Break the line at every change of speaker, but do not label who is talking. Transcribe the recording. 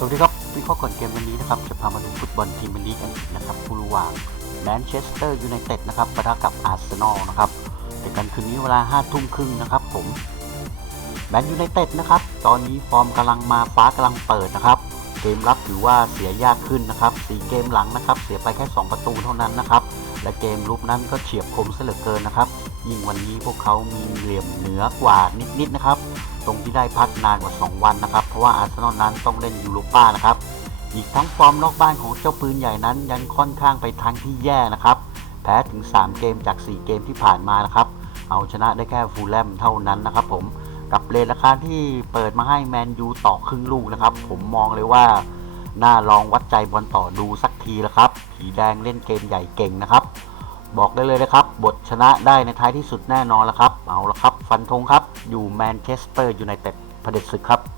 สวัสดีครับวิเคราะห์ก่อนเกมวันนี้นะครับ จะพามาดูฟุตบอลพรีเมียร์ลีกอังกฤษนะครับผู้ระหว่างแมนเชสเตอร์ยูไนเต็ดนะครับปะทะกับอาร์เซนอลนะครับเจอกันคืนนี้เวลา5ทุ่มครึ่งนะครับผมแมนยูไนเต็ดนะครับ ตอนนี้ฟอร์มกำลังมาฟ้ากำลังเปิดนะครับ เกมรับถือว่าเสียยากขึ้นนะครับ4เกมหลังนะครับ เสียไปแค่ 2 ประตูเท่านั้นนะครับ และเกมลุกนั้นก็เฉียบคมซะเหลือเกินนะครับ ยิ่งวันนี้พวกเขามีเหลี่ยมเหนือกว่านิดๆนะครับ ตรงที่ได้พักนานกว่า 2 วันนะครับ ราะว่าอาร์เซนอลนั้นต้องเล่นยูโรป้านะครับ อีกทั้งฟอร์มนอกบ้านของเจ้าปืนใหญ่นั้นยังค่อนข้างไปทางที่แย่นะครับ แพ้ถึง 3 เกมจาก 4 เกมที่ผ่านมานะครับ เอาชนะได้แค่ฟูลแลมเท่านั้นนะครับผม กับเลทราคาที่เปิดมาให้แมนยูต่อครึ่งลูกนะครับ ผมมองเลยว่า น่าลองวัดใจบอลต่อดูสักทีล้วครับ ผีแดงเล่นเกมใหญ่เก่งนะครับ บอกได้เลยนะครับ บทชนะได้ในท้ายที่สุดแน่นอนแล้วครับ เอาละครับ ฟันธงครับ อยู่แมนเชสเตอร์ยูไนเต็ดเผด็จศึกครับ